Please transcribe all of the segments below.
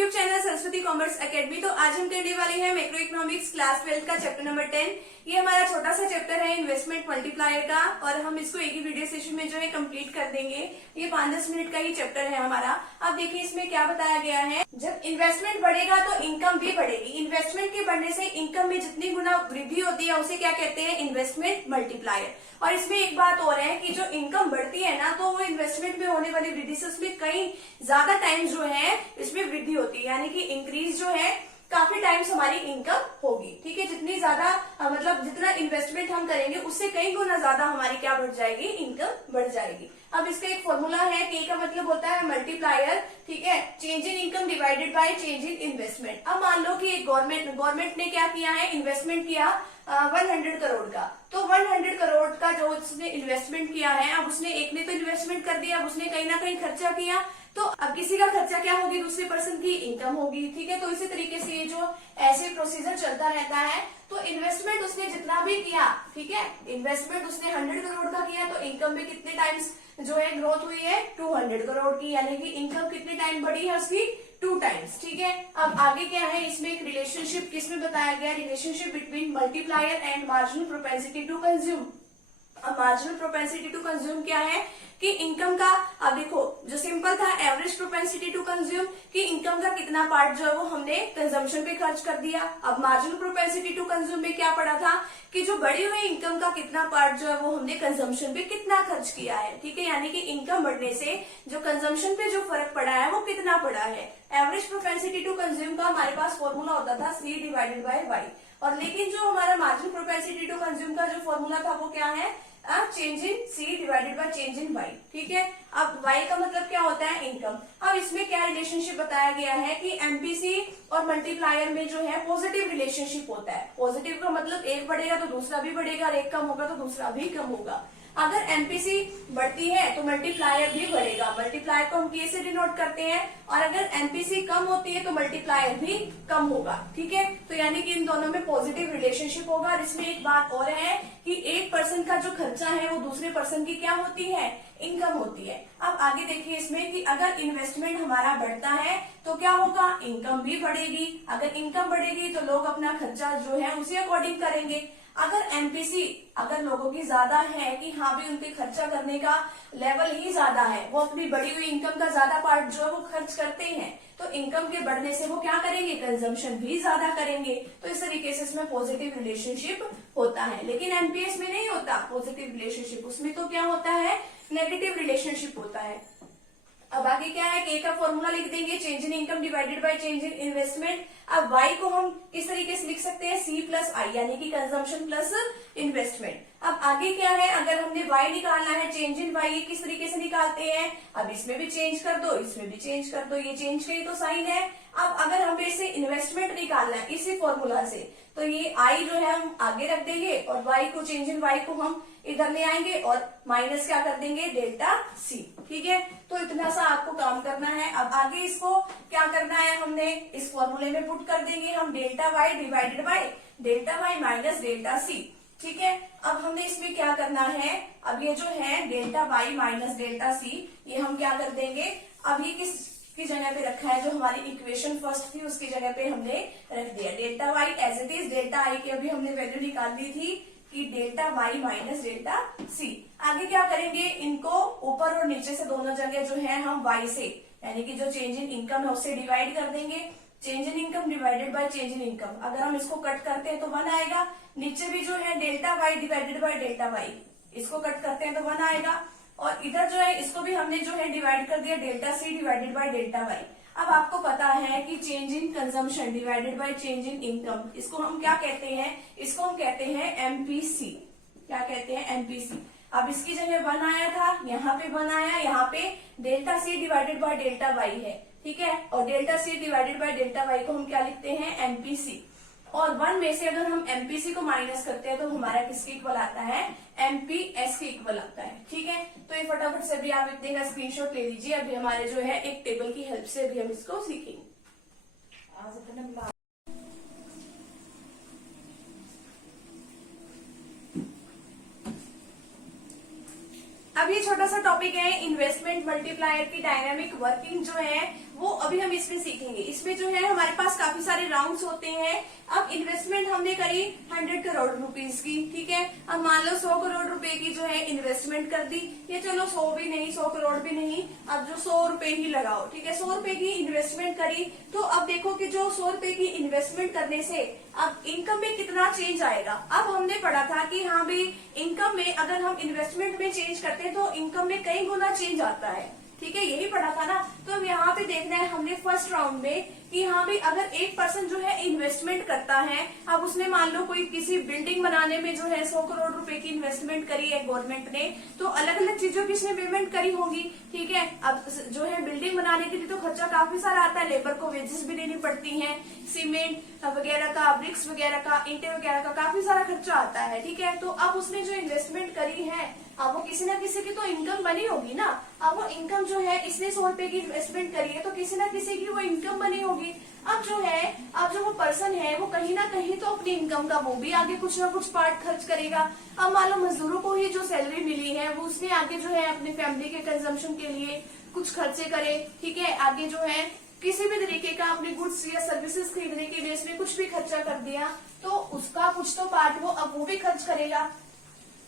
YouTube channel Saraswati commerce academy. तो आज हम करने वाले हैं मैक्रो इकोनॉमिक्स क्लास 12 का चैप्टर नंबर 10। ये हमारा छोटा सा चैप्टर है इन्वेस्टमेंट मल्टीप्लायर का, और हम इसको एक ही वीडियो सेशन में जो है कंप्लीट कर देंगे। ये 5-10 मिनट का ही चैप्टर है हमारा। अब देखिए इसमें क्या बताया गया है। जब इन्वेस्टमेंट बढ़ेगा तो इनकम भी बढ़ेगी। इन्वेस्टमेंट के बढ़ने से इनकम में जितनी गुना वृद्धि होती है उसे क्या कहते हैं, इन्वेस्टमेंट मल्टीप्लायर। और इसमें एक बात और है कि जो इनकम बढ़ती है ना, तो वो इन्वेस्टमेंट में होने वाली वृद्धि से उसमें कई ज्यादा टाइम्स जो है इसमें वृद्धि होती है, यानी कि इंक्रीज जो है काफी टाइम्स हमारी इनकम होगी। ठीक है, जितनी ज्यादा मतलब जितना इन्वेस्टमेंट हम करेंगे उससे कई गुना ज्यादा हमारी क्या बढ़ जाएगी, इनकम बढ़ जाएगी। अब इसका एक फॉर्मूला है, के का मतलब होता है मल्टीप्लायर। ठीक है, change in income divided by change in investment. अब मान लो कि गवर्नमेंट ने क्या किया है, इन्वेस्टमेंट किया 100 करोड़ का। तो 100 करोड़ का जो उसने इन्वेस्टमेंट किया है, अब उसने एक ने तो इन्वेस्टमेंट कर दिया, अब उसने कहीं ना कहीं खर्चा किया, तो अब किसी का खर्चा क्या होगी, दूसरे पर्सन की इनकम होगी। ठीक है, तो इसी तरीके से ये जो ऐसे प्रोसीजर चलता रहता है। तो इन्वेस्टमेंट उसने जितना भी किया, ठीक है, इन्वेस्टमेंट उसने 100 करोड़ का किया, तो इनकम में कितने टाइम्स जो है ग्रोथ हुई है, 200 करोड़ की, यानी कि इनकम कितने टाइम बढ़ी है उसकी, 2 टाइम्स। ठीक है, अब आगे क्या है, इसमें एक रिलेशनशिप किसमें बताया गया, relationship between multiplier and marginal propensity to consume. अब मार्जिनल प्रोपेंसिटी टू कंज्यूम क्या है कि इनकम का, अब देखो जो सिंपल था एवरेज प्रोपेंसिटी टू कंज्यूम कि इनकम का कितना पार्ट जो है वो हमने कंजम्पशन पे खर्च कर दिया। अब मार्जिनल प्रोपेंसिटी टू कंज्यूम में क्या पड़ा था कि जो बढ़ी हुई इनकम का कितना पार्ट जो है वो हमने कंजम्पशन पे कितना खर्च किया है। ठीक है, यानी कि इनकम बढ़ने से जो कंजम्पशन पे जो फर्क पड़ा है वो कितना पड़ा है। एवरेज प्रोपेंसिटी टू कंज्यूम का हमारे पास फॉर्मूला होता था C डिवाइडेड बाय Y, और लेकिन जो हमारा मार्जिनल प्रोपेंसिटी टू कंज्यूम का जो फॉर्मूला था वो क्या है, change in C divided by change in Y। ठीक है, अब Y का मतलब क्या होता है, इनकम। अब इसमें क्या रिलेशनशिप बताया गया है कि MPC और मल्टीप्लायर में जो है पॉजिटिव रिलेशनशिप होता है। पॉजिटिव का मतलब एक बढ़ेगा तो दूसरा भी बढ़ेगा, और एक कम होगा तो दूसरा भी कम होगा। अगर MPC बढ़ती है तो मल्टीप्लायर भी बढ़ेगा। मल्टीप्लायर को हम K से डिनोट करते हैं, और अगर MPC कम होती है तो मल्टीप्लायर भी कम होगा। ठीक है, तो यानी कि इन दोनों में पॉजिटिव रिलेशनशिप होगा। और इसमें एक बात और है कि एक पर्सन का जो खर्चा है वो दूसरे पर्सन की क्या होती है, इनकम होती है। अब आगे देखिए इसमें कि अगर इन्वेस्टमेंट हमारा बढ़ता है तो क्या होगा, इनकम भी बढ़ेगी। अगर इनकम बढ़ेगी तो लोग अपना खर्चा जो है उसी अकॉर्डिंग करेंगे। अगर MPC अगर लोगों की ज्यादा है कि हाँ भी उनके खर्चा करने का लेवल ही ज्यादा है, वो अपनी बढ़ी हुई इनकम का ज्यादा पार्ट जो है वो खर्च करते हैं, तो इनकम के बढ़ने से वो क्या करेंगे, कंजम्पशन भी ज्यादा करेंगे। तो इस तरीके से इसमें पॉजिटिव रिलेशनशिप होता है। लेकिन NPS में नहीं होता पॉजिटिव रिलेशनशिप, उसमें तो क्या होता है, नेगेटिव रिलेशनशिप होता है। अब आगे क्या है, K का फॉर्मूला लिख देंगे, change in income divided by change in investment. अब Y को हम किस तरीके से लिख सकते हैं, C प्लस I, यानी कि कंजम्पशन प्लस इन्वेस्टमेंट। अब आगे क्या है, अगर हमने Y निकालना है, चेंज इन Y, ये किस तरीके से निकालते हैं, अब इसमें भी चेंज कर दो, इसमें भी चेंज कर दो, ये चेंज का ही तो साइन है। अब अगर हमें इसे इन्वेस्टमेंट निकालना है इसी फॉर्मूला से, तो ये I जो है हम आगे रख देंगे, और Y को, चेंज इन Y को हम इधर ले आएंगे और माइनस क्या कर देंगे, डेल्टा C। ठीक है, तो इतना सा आपको काम करना है। अब आगे इसको क्या करना है, हमने इस फॉर्मूले में पुट कर देंगे हम delta Y divided by delta Y minus delta C। ठीक है, अब हमने इसमें क्या करना है, अब ये जो है delta Y minus delta C, ये हम क्या कर देंगे, अब ये किस की जगह पे रखा है, जो हमारी इक्वेशन फर्स्ट थी उसकी जगह पे हमने रख दिया delta Y as it is. Delta I की अभी हमने वैल्यू निकाल दी थी कि delta Y minus delta C। आगे क्या करेंगे, इनको ऊपर और नीचे से दोनों जगह जो है हम Y से, यानी कि जो चेंज इन इनकम है उससे डिवाइड कर देंगे। Change in income divided by change in income, अगर हम इसको कट करते हैं तो 1 आएगा। नीचे भी जो है delta Y divided by delta Y, इसको कट करते हैं तो 1 आएगा। और इधर जो है इसको भी हमने जो है डिवाइड कर दिया delta C divided by delta Y। अब आपको पता है कि change in consumption divided by change in income, इसको हम क्या कहते हैं, इसको हम कहते हैं MPC। क्या कहते हैं, MPC। अब इसकी जगह 1 आया था, यहाँ पे 1 आया, यहाँ पे delta C divided by delta Y है। ठीक है, और delta C divided by delta Y को हम क्या लिखते हैं, MPC। और 1 में से अगर हम MPC को माइनस करते हैं तो हमारा किसके इक्वल आता है, MPS के इक्वल आता है। ठीक है, तो ये फटाफट से भी आप इतने का स्क्रीनशॉट ले लीजिए। अभी हमारे जो है एक टेबल की हेल्प से अभी हम इसको सीखेंगे। अब ये छोटा सा टॉपिक है इन्वेस्टमेंट मल्टीप्लायर की डायनामिक वर्किंग जो है वो अभी हम इसमें सीखेंगे। इसमें जो है हमारे पास काफी सारे राउंड्स होते हैं। अब इन्वेस्टमेंट हमने करी 100 करोड़ रुपीस की, ठीक है। अब मान लो 100 करोड़ रुपए की जो है इन्वेस्टमेंट कर दी, ये चलो 100 भी नहीं, 100 करोड़ भी नहीं, अब जो 100 रुपए ही लगाओ, ठीक है। 100 रुपए की इन्वेस्टमेंट करी, तो अब देखो कि जो 100 रुपए की इन्वेस्टमेंट करने से अब इनकम में कितना चेंज आएगा। अब हमने पढ़ा था कि हाँ भी इनकम में अगर हम इन्वेस्टमेंट में चेंज करते हैं तो इनकम में कई गुना चेंज आता है, ठीक है, यही पढ़ा था ना। तो अब यहाँ पे देखना है हमने फर्स्ट राउंड में कि हाँ भी अगर एक पर्सन जो है इन्वेस्टमेंट करता है, अब उसने मान लो कोई किसी बिल्डिंग बनाने में जो है 100 करोड़ रुपए की इन्वेस्टमेंट करी है गवर्नमेंट ने, तो अलग अलग चीजों की इसने पेमेंट करी होगी, ठीक है। अब जो है बिल्डिंग बनाने के लिए तो खर्चा काफी सारा आता है, लेबर को वेजेस भी देनी पड़ती है, सीमेंट वगैरह का, ब्रिक्स वगैरह का, ईंटें वगैरह का काफी सारा खर्चा आता है, ठीक है। तो अब उसने जो इन्वेस्टमेंट करी है, अब वो किसी ना किसी की तो इनकम बनी होगी ना। अब वो इनकम जो है इसने 100 रुपए की इन्वेस्टमेंट करी है तो किसी ना किसी की वो इनकम बनी होगी। अब जो वो पर्सन है वो कहीं ना कहीं तो अपनी इनकम का वो भी आगे कुछ ना कुछ पार्ट खर्च करेगा। अब मान लो मजदूरों को ही जो सैलरी मिली है वो उसने आगे जो है अपनी फैमिली के कंजम्पशन के लिए कुछ खर्चे करे, ठीक है। आगे जो है किसी भी तरीके का अपने गुड्स या सर्विसेज खरीदने के बेस में कुछ भी खर्चा कर दिया तो उसका कुछ तो पार्ट वो भी खर्च करेगा।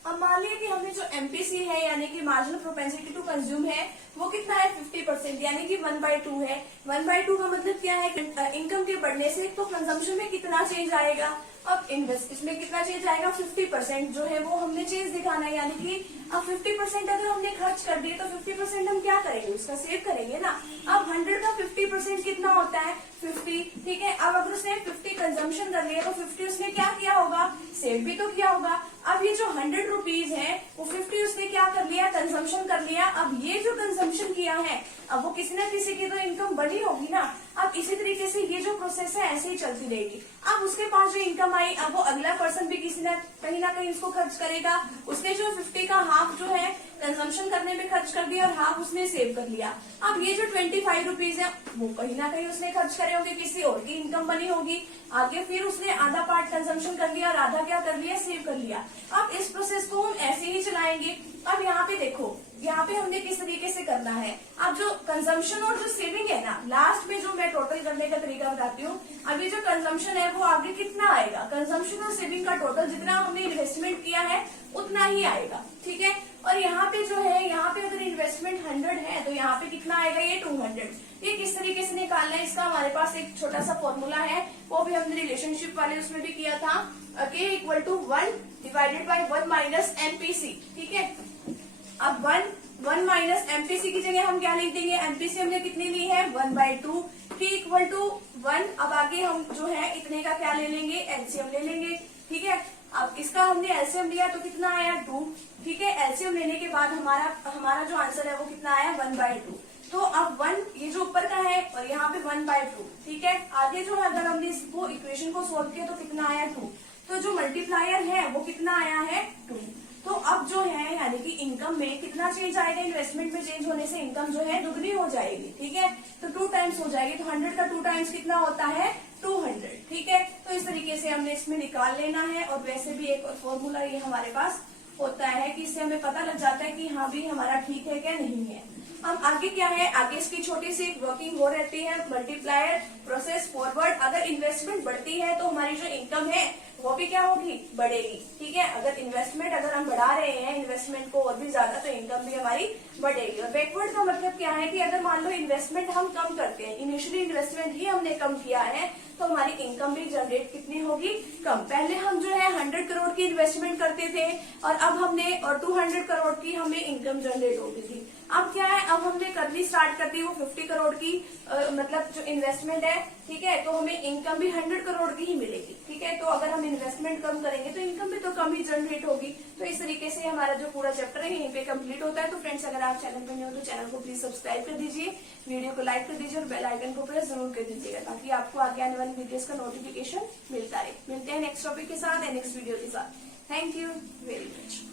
अब मान लिया कि हमने जो एमपीसी है यानी कि मार्जिनल प्रोपेंसिटी टू कंज्यूम है वो कितना है 50%, यानी कि 1/2 है। 1/2 का मतलब क्या है, इनकम के बढ़ने से तो कंजम्पशन में कितना चेंज आएगा। अब इसमें कितना चेंज आएगा, 50% जो है वो हमने चेंज दिखाना है, यानी कि अब 50% अगर हमने खर्च कर दिए तो 50% हम क्या करेंगे, उसका सेव करेंगे ना। अब 100 का 50% कितना होता है, 50, ठीक है। अब अगर उसने 50 कंजम्पशन कर लिया तो 50 उसने क्या किया होगा, सेव भी तो किया होगा। अब ये जो 100 रुपीज है वो 50 उसने क्या कर लिया, कंजम्पशन कर लिया। अब ये जो कंजम्पशन किया है अब वो किसी न किसी की तो इनकम बनी होगी ना। अब इसी तरीके से ये जो प्रोसेस है ऐसे ही चलती रहेगी। अब उसके पास जो इनकम आई, अब वो अगला पर्सन भी किसी न कहीं इसको खर्च करेगा। उसने जो 50 का हाफ जो है कंजम्पशन करने में खर्च कर दिया और हाफ उसने सेव कर लिया। अब ये जो 25 रुपीज है वो कहीं ना कहीं उसने खर्च करे होंगे, किसी और की इनकम बनी होगी। आगे फिर उसने आधा पार्ट कंजम्पशन कर लिया और आधा क्या कर लिया, सेव कर लिया। अब इस प्रोसेस को हम ऐसे ही चलाएंगे। अब यहाँ पे देखो, यहाँ पे हमने किस तरीके से करना है। अब जो कंजम्पशन और जो सेविंग है ना, लास्ट में जो मैं टोटल करने का तरीका बताती हूँ। अभी जो कंजम्पशन है वो आगे कितना आएगा, कंजम्पशन और सेविंग का टोटल जितना हमने इन्वेस्टमेंट किया है उतना ही आएगा, ठीक है। और यहाँ पे जो है, यहाँ पे अगर इन्वेस्टमेंट 100 है तो यहाँ पे कितना आएगा, ये 200। ये किस तरीके से निकालना है, इसका हमारे पास एक छोटा सा फॉर्मूला है, वो भी हमने रिलेशनशिप वाले उसमें भी किया था, K = 1 divided by 1 minus MPC, ठीक है। अब 1 माइनस MPC की जगह हम क्या लिख देंगे, MPC हमने कितनी ली है, 1/2, K = 1। अब आगे हम जो है इतने का क्या ले लेंगे, एलसीएम ले लेंगे, ठीक है। अब इसका हमने एलसीएम लिया तो कितना आया, 2, ठीक है। एलसीएम लेने के बाद हमारा जो आंसर है वो कितना आया, 1/2। तो अब 1 ये जो ऊपर का है और यहाँ पे 1/2, ठीक है। आगे जो है अगर हमने इसको इक्वेशन को सोल्व किया तो कितना आया, 2। तो जो मल्टीप्लायर है वो कितना आया है, 2। तो अब जो है यानी कि इनकम में कितना चेंज आएगा, इन्वेस्टमेंट में चेंज होने से इनकम जो है दुगनी हो जाएगी, ठीक है। तो 2 टाइम्स हो जाएगी। तो 100 का 2 टाइम्स कितना होता है, 200, ठीक है। तो इस तरीके से हमने इसमें निकाल लेना है। और वैसे भी एक फॉर्मूला ये हमारे पास होता है कि इससे हमें पता लग जाता है कि हाँ भी हमारा ठीक है क्या नहीं है। हम आगे क्या है, आगे इसकी छोटी सी वर्किंग हो रहती है, मल्टीप्लायर प्रोसेस फॉरवर्ड। अगर इन्वेस्टमेंट बढ़ती है तो हमारी जो इनकम है वो भी क्या होगी, बढ़ेगी, ठीक है। अगर हम बढ़ा रहे हैं इन्वेस्टमेंट को और भी ज्यादा तो इनकम भी हमारी बढ़ेगी। और बैकवर्ड का मतलब क्या है कि अगर मान लो इन्वेस्टमेंट हम कम करते हैं, इनिशियली इन्वेस्टमेंट ही हमने कम किया है तो हमारी इनकम भी जनरेट कितनी होगी, कम। पहले हम जो है 100 करोड़ की इन्वेस्टमेंट करते थे और अब हमने 200 करोड़ की हमें इनकम जनरेट होती थी। अब क्या है, अब हमने करनी स्टार्ट कर दी वो 50 करोड़ की मतलब जो इन्वेस्टमेंट है, ठीक है। तो हमें इनकम भी 100 करोड़ की ही मिलेगी, ठीक है। तो अगर हम इन्वेस्टमेंट कम करेंगे तो इनकम भी तो कम ही जनरेट होगी। तो इस तरीके से हमारा जो पूरा चैप्टर है यहीं पे कंप्लीट होता है। तो फ्रेंड्स, अगर आप चैनल पर नए हो तो चैनल को प्लीज सब्सक्राइब कर दीजिए, वीडियो को लाइक कर दीजिए और बेल आइकन को प्रेस जरूर कर दीजिएगा ताकि आपको आगे आने वाली वीडियोस का नोटिफिकेशन मिलता रहे। मिलते हैं नेक्स्ट टॉपिक के साथ, नेक्स्ट वीडियो के साथ। Thank you very much.